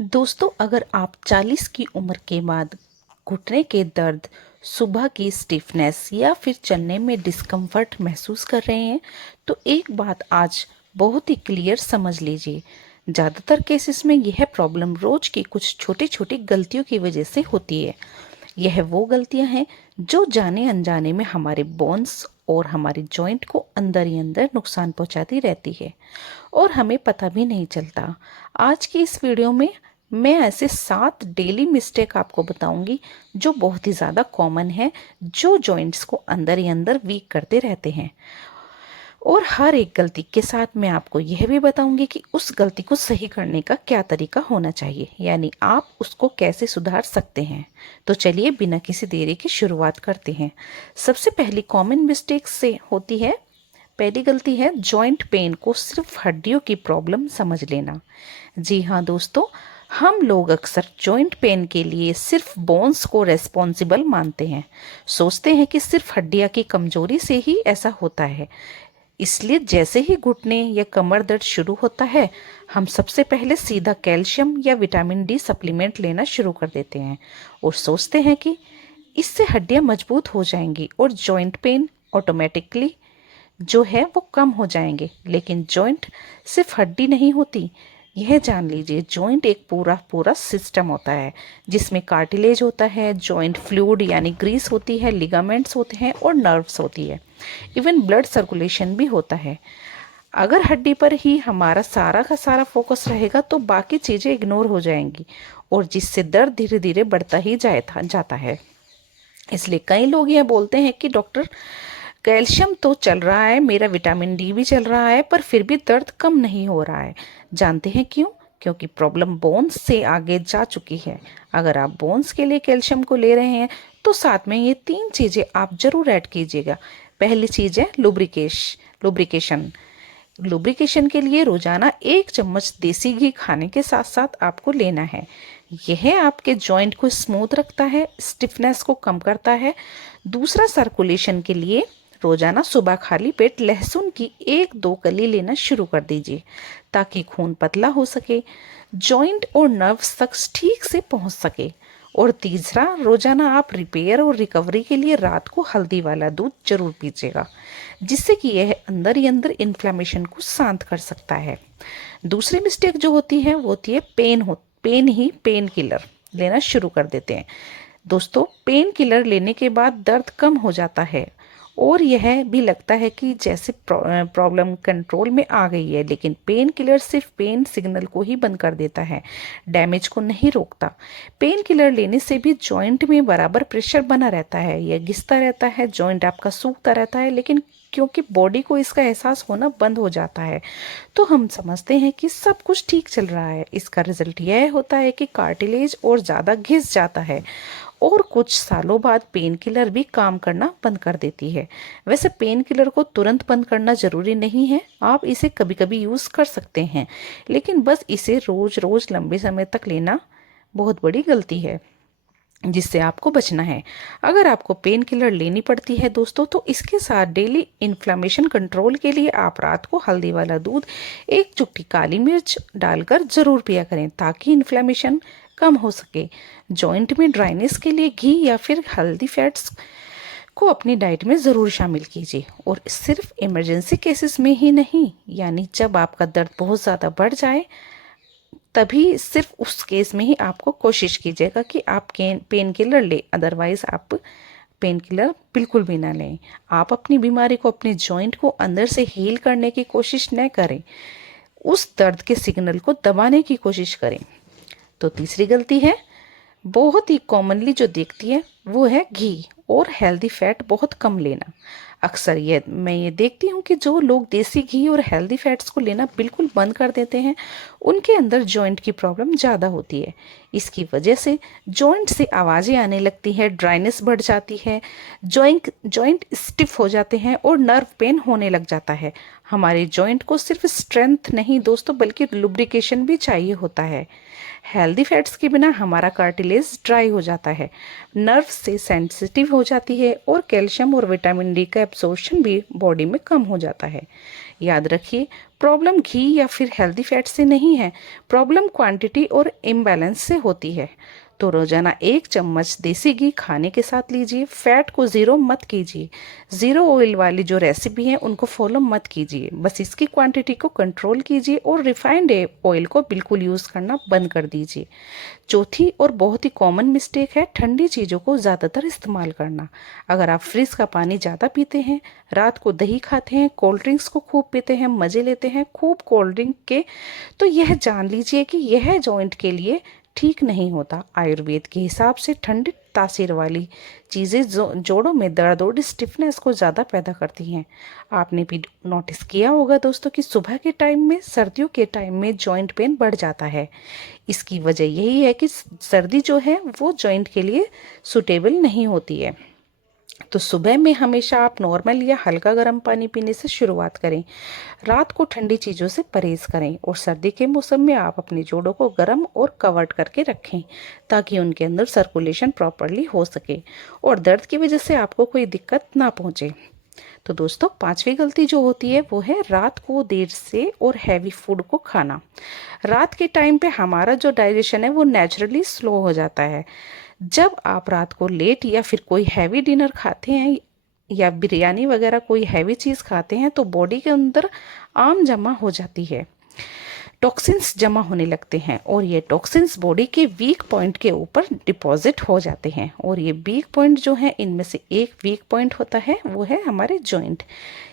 दोस्तों, अगर आप 40 की उम्र के बाद घुटने के दर्द, सुबह की स्टिफनेस या फिर चलने में डिस्कम्फर्ट महसूस कर रहे हैं, तो एक बात आज बहुत ही क्लियर समझ लीजिए। ज़्यादातर केसेस में यह प्रॉब्लम रोज की कुछ छोटी छोटी गलतियों की वजह से होती है। यह वो गलतियां हैं जो जाने अनजाने में हमारे बोन्स और हमारे जॉइंट को अंदर ही अंदर नुकसान पहुंचाती रहती है और हमें पता भी नहीं चलता। आज की इस वीडियो में मैं ऐसे 7 डेली मिस्टेक आपको बताऊंगी जो बहुत ही ज़्यादा कॉमन है, जो जॉइंट्स को अंदर ही अंदर वीक करते रहते हैं। और हर एक गलती के साथ मैं आपको यह भी बताऊंगी कि उस गलती को सही करने का क्या तरीका होना चाहिए, यानी आप उसको कैसे सुधार सकते हैं। तो चलिए बिना किसी देरी की शुरुआत करते हैं। सबसे पहली कॉमन मिस्टेक से होती है, पहली गलती है जॉइंट पेन को सिर्फ हड्डियों की प्रॉब्लम समझ लेना। जी हाँ दोस्तों, हम लोग अक्सर जॉइंट पेन के लिए सिर्फ बोन्स को रेस्पॉन्सिबल मानते हैं। सोचते हैं कि सिर्फ हड्डियां की कमजोरी से ही ऐसा होता है। इसलिए जैसे ही घुटने या कमर दर्द शुरू होता है, हम सबसे पहले सीधा कैल्शियम या विटामिन डी सप्लीमेंट लेना शुरू कर देते हैं और सोचते हैं कि इससे हड्डियां मजबूत हो जाएंगी और जॉइंट पेन ऑटोमेटिकली जो है वो कम हो जाएंगे। लेकिन जॉइंट सिर्फ हड्डी नहीं होती, यह जान लीजिए जॉइंट एक पूरा पूरा सिस्टम होता है जिसमें कार्टिलेज होता है, जॉइंट फ्लूइड यानी ग्रीस होती है, लिगामेंट्स होते हैं और नर्व्स होती है। इवन ब्लड सर्कुलेशन भी होता है। अगर हड्डी पर ही हमारा सारा का सारा फोकस रहेगा तो बाकी चीजें इग्नोर हो जाएंगी और जिससे दर्द धीरे धीरे बढ़ता ही जाता है। इसलिए कई लोग यह बोलते हैं कि डॉक्टर, कैल्शियम तो चल रहा है, मेरा विटामिन डी भी चल रहा है, पर फिर भी दर्द कम नहीं हो रहा है। जानते हैं क्यों? क्योंकि प्रॉब्लम बोन्स से आगे जा चुकी है। अगर आप बोन्स के लिए कैल्शियम को ले रहे हैं तो साथ में ये 3 चीजें आप जरूर ऐड कीजिएगा। पहली चीज है लुब्रिकेशन। लुब्रिकेशन के लिए रोजाना 1 चम्मच देसी घी खाने के साथ साथ आपको लेना है। यह आपके जॉइंट को स्मूथ रखता है, स्टिफनेस को कम करता है। दूसरा, सर्कुलेशन के लिए रोजाना सुबह खाली पेट लहसुन की 1-2 कली लेना शुरू कर दीजिए ताकि खून पतला हो सके, जॉइंट और नर्व्स तक ठीक से पहुंच सके। और तीसरा, रोजाना आप रिपेयर और रिकवरी के लिए रात को हल्दी वाला दूध जरूर पीजिएगा, जिससे कि यह अंदर ही अंदर इन्फ्लेमेशन को शांत कर सकता है। दूसरी मिस्टेक जो होती है वो होती है पेन किलर लेना शुरू कर देते हैं। दोस्तों, पेन किलर लेने के बाद दर्द कम हो जाता है और यह भी लगता है कि जैसे प्रॉब्लम कंट्रोल में आ गई है, लेकिन पेन किलर सिर्फ पेन सिग्नल को ही बंद कर देता है, डैमेज को नहीं रोकता। पेन किलर लेने से भी जॉइंट में बराबर प्रेशर बना रहता है, यह घिसता रहता है, जॉइंट आपका सूखता रहता है, लेकिन क्योंकि बॉडी को इसका एहसास होना बंद हो जाता है तो हम समझते हैं कि सब कुछ ठीक चल रहा है। इसका रिजल्ट यह होता है कि कार्टिलेज और ज़्यादा घिस जाता है और कुछ सालों बाद पेन किलर भी काम करना बंद कर देती है। वैसे पेन किलर को तुरंत बंद करना जरूरी नहीं है, आप इसे कभी कभी यूज़ कर सकते हैं, लेकिन बस इसे रोज रोज लंबे समय तक लेना बहुत बड़ी गलती है जिससे आपको बचना है। अगर आपको पेन किलर लेनी पड़ती है दोस्तों, तो इसके साथ डेली इन्फ्लामेशन कंट्रोल के लिए आप रात को हल्दी वाला दूध, 1 चुटकी काली मिर्च डालकर जरूर पिया करें ताकि इन्फ्लामेशन कम हो सके। जॉइंट में ड्राइनेस के लिए घी या फिर हेल्दी फैट्स को अपनी डाइट में ज़रूर शामिल कीजिए और सिर्फ इमरजेंसी केसेस में ही नहीं, यानी जब आपका दर्द बहुत ज़्यादा बढ़ जाए तभी सिर्फ उस केस में ही आपको कोशिश कीजिएगा कि आप पेन किलर ले, अदरवाइज आप पेन किलर बिल्कुल भी ना लें। आप अपनी बीमारी को, अपने जॉइंट को अंदर से हील करने की कोशिश न करें, उस दर्द के सिग्नल को दबाने की कोशिश करें। तो तीसरी गलती है, बहुत ही कॉमनली जो दिखती है वो है घी और हेल्दी फैट बहुत कम लेना। अक्सर मैं ये देखती हूँ कि जो लोग देसी घी और हेल्दी फैट्स को लेना बिल्कुल बंद कर देते हैं, उनके अंदर जॉइंट की प्रॉब्लम ज़्यादा होती है। इसकी वजह से जॉइंट से आवाज़ें आने लगती है, ड्राइनेस बढ़ जाती है, जॉइंट स्टिफ हो जाते हैं और नर्व पेन होने लग जाता है। हमारे जॉइंट को सिर्फ स्ट्रेंथ नहीं दोस्तों, बल्कि लुब्रिकेशन भी चाहिए होता है। हेल्दी फैट्स के बिना हमारा कार्टिलेज ड्राई हो जाता है, नर्व से सेंसिटिव हो जाती है और कैल्शियम और विटामिन डी का एब्जॉर्प्शन भी बॉडी में कम हो जाता है। याद रखिए, प्रॉब्लम घी या फिर हेल्दी फैट से नहीं है, प्रॉब्लम क्वांटिटी और इम्बैलेंस से होती है। तो रोजाना 1 चम्मच देसी घी खाने के साथ लीजिए। फैट को ज़ीरो मत कीजिए, ज़ीरो ऑयल वाली जो रेसिपी है उनको फॉलो मत कीजिए, बस इसकी क्वांटिटी को कंट्रोल कीजिए और रिफाइंड ऑयल को बिल्कुल यूज़ करना बंद कर दीजिए। चौथी और बहुत ही कॉमन मिस्टेक है ठंडी चीज़ों को ज़्यादातर इस्तेमाल करना। अगर आप फ्रिज का पानी ज़्यादा पीते हैं, रात को दही खाते हैं, कोल्ड ड्रिंक्स को खूब पीते हैं, मज़े लेते हैं खूब कोल्ड ड्रिंक के, तो यह जान लीजिए कि यह जॉइंट के लिए ठीक नहीं होता। आयुर्वेद के हिसाब से ठंडी तासीर वाली चीज़ें जोड़ों में दर्द और स्टिफनेस को ज़्यादा पैदा करती हैं। आपने भी नोटिस किया होगा दोस्तों कि सुबह के टाइम में, सर्दियों के टाइम में जॉइंट पेन बढ़ जाता है। इसकी वजह यही है कि सर्दी जो है वो जॉइंट के लिए सुटेबल नहीं होती है। तो सुबह में हमेशा आप नॉर्मल या हल्का गर्म पानी पीने से शुरुआत करें। रात को ठंडी चीज़ों से परहेज करें और सर्दी के मौसम में आप अपने जोड़ों को गर्म और कवर्ड करके रखें ताकि उनके अंदर सर्कुलेशन प्रॉपरली हो सके और दर्द की वजह से आपको कोई दिक्कत ना पहुंचे। तो दोस्तों, पांचवी गलती जो होती है वो है रात को देर से और हैवी फूड को खाना। रात के टाइम पे हमारा जो डाइजेशन है वो नेचुरली स्लो हो जाता है। जब आप रात को लेट या फिर कोई हैवी डिनर खाते हैं या बिरयानी वगैरह कोई हैवी चीज़ खाते हैं तो बॉडी के अंदर आम जमा हो जाती है, टॉक्सिन्स जमा होने लगते हैं और ये टॉक्सिन्स बॉडी के वीक पॉइंट के ऊपर डिपॉजिट हो जाते हैं। और ये वीक पॉइंट जो है, इनमें से एक वीक पॉइंट होता है वो है हमारे जॉइंट।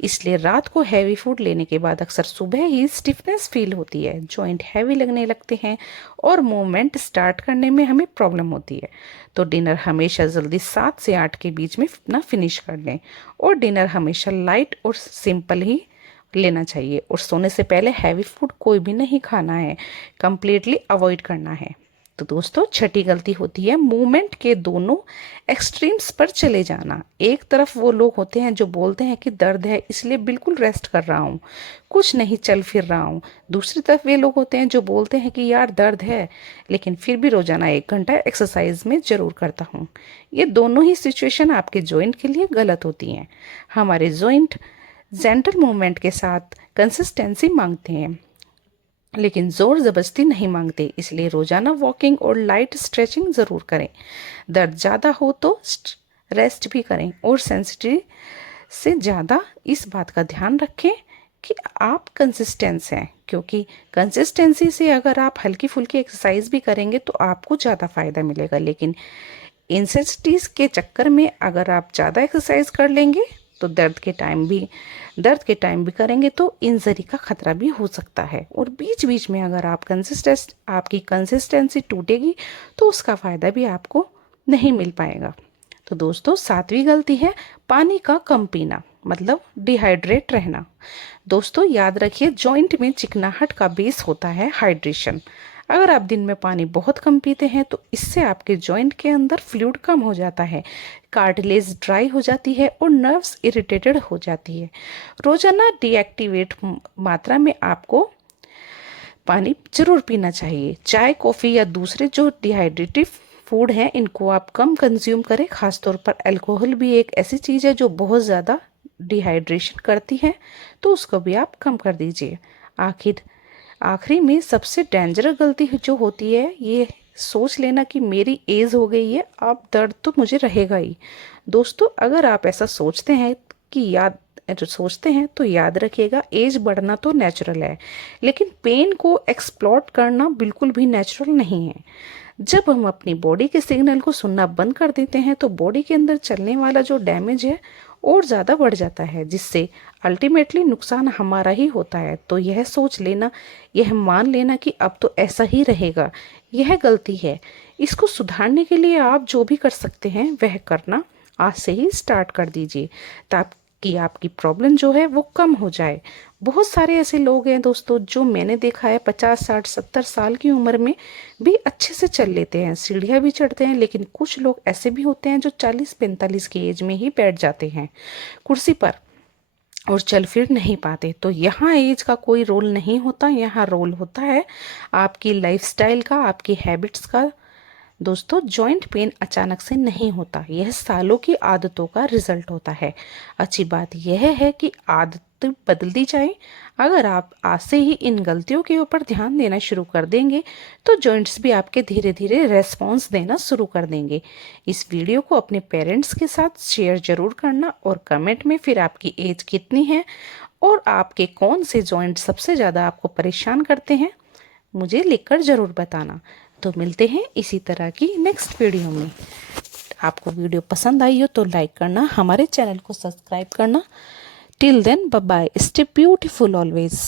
इसलिए रात को हैवी फूड लेने के बाद अक्सर सुबह ही स्टिफनेस फील होती है, जॉइंट हैवी लगने लगते हैं और मूवमेंट स्टार्ट करने में हमें प्रॉब्लम होती है। तो डिनर हमेशा जल्दी 7 से 8 के बीच में ना फिनिश कर लें और डिनर हमेशा लाइट और सिंपल ही लेना चाहिए और सोने से पहले हैवी फूड कोई भी नहीं खाना है, कंप्लीटली अवॉइड करना है। तो दोस्तों, छठी गलती होती है मूवमेंट के दोनों एक्सट्रीम्स पर चले जाना। एक तरफ वो लोग होते हैं जो बोलते हैं कि दर्द है इसलिए बिल्कुल रेस्ट कर रहा हूँ, कुछ नहीं चल फिर रहा हूँ। दूसरी तरफ वे लोग होते हैं जो बोलते हैं कि यार दर्द है लेकिन फिर भी रोजाना 1 घंटा एक्सरसाइज में जरूर करता हूँ। ये दोनों ही सिचुएशन आपके जॉइंट के लिए गलत होती हैं। हमारे जॉइंट जेंटल मूवमेंट के साथ कंसिस्टेंसी मांगते हैं लेकिन जोर जबरदस्ती नहीं मांगते, इसलिए रोजाना वॉकिंग और लाइट स्ट्रेचिंग जरूर करें। दर्द ज़्यादा हो तो रेस्ट भी करें और सेंसिटिव से ज़्यादा इस बात का ध्यान रखें कि आप कंसिस्टेंस हैं, क्योंकि कंसिस्टेंसी से अगर आप हल्की फुल्की एक्सरसाइज भी करेंगे तो आपको ज़्यादा फायदा मिलेगा, लेकिन इंसेंसिटीज के चक्कर में अगर आप ज़्यादा एक्सरसाइज कर लेंगे तो दर्द के टाइम भी करेंगे तो इंजरी का खतरा भी हो सकता है। और बीच बीच में अगर आपकी कंसिस्टेंसी टूटेगी तो उसका फायदा भी आपको नहीं मिल पाएगा। तो दोस्तों, 7वीं गलती है पानी का कम पीना, मतलब डिहाइड्रेट रहना। दोस्तों याद रखिए, जॉइंट में चिकनाहट का बेस होता है हाइड्रेशन। अगर आप दिन में पानी बहुत कम पीते हैं तो इससे आपके जॉइंट के अंदर फ्लूइड कम हो जाता है, कार्टिलेज ड्राई हो जाती है और नर्व्स इरिटेटेड हो जाती है। रोजाना डीएक्टिवेट मात्रा में आपको पानी जरूर पीना चाहिए। चाय, कॉफ़ी या दूसरे जो डिहाइड्रेटिव फूड हैं इनको आप कम कंज्यूम करें। खासतौर पर अल्कोहल भी एक ऐसी चीज़ है जो बहुत ज़्यादा डिहाइड्रेशन करती है, तो उसको भी आप कम कर दीजिए। आखिरी में सबसे डेंजरस गलती जो होती है ये सोच लेना कि मेरी एज हो गई है, अब दर्द तो मुझे रहेगा ही। दोस्तों, अगर आप ऐसा सोचते हैं तो याद रखिएगा, एज बढ़ना तो नेचुरल है लेकिन पेन को एक्सप्लॉट करना बिल्कुल भी नेचुरल नहीं है। जब हम अपनी बॉडी के सिग्नल को सुनना बंद कर देते हैं तो बॉडी के अंदर चलने वाला जो डैमेज है और ज़्यादा बढ़ जाता है, जिससे अल्टीमेटली नुकसान हमारा ही होता है। तो यह सोच लेना, यह मान लेना कि अब तो ऐसा ही रहेगा, यह गलती है। इसको सुधारने के लिए आप जो भी कर सकते हैं वह करना आज से ही स्टार्ट कर दीजिए ताकि आपकी प्रॉब्लम जो है वो कम हो जाए। बहुत सारे ऐसे लोग हैं दोस्तों जो मैंने देखा है 50, 60, 70 साल की उम्र में भी अच्छे से चल लेते हैं, सीढ़ियाँ भी चढ़ते हैं, लेकिन कुछ लोग ऐसे भी होते हैं जो 40-45 की एज में ही बैठ जाते हैं कुर्सी पर और चल फिर नहीं पाते। तो यहाँ एज का कोई रोल नहीं होता, यहाँ रोल होता है आपकी लाइफस्टाइल का, आपकी हैबिट्स का। दोस्तों, जॉइंट पेन अचानक से नहीं होता, यह सालों की आदतों का रिजल्ट होता है। अच्छी बात यह है कि आदतें बदलती जाएं। अगर आप आज से ही इन गलतियों के ऊपर ध्यान देना शुरू कर देंगे तो जॉइंट्स भी आपके धीरे धीरे रेस्पॉन्स देना शुरू कर देंगे। इस वीडियो को अपने पेरेंट्स के साथ शेयर जरूर करना और कमेंट में फिर आपकी एज कितनी है और आपके कौन से जॉइंट सबसे ज़्यादा आपको परेशान करते हैं मुझे लिखकर ज़रूर बताना। तो मिलते हैं इसी तरह की नेक्स्ट वीडियो में। आपको वीडियो पसंद आई हो तो लाइक करना, हमारे चैनल को सब्सक्राइब करना। Till then bye bye, stay beautiful always.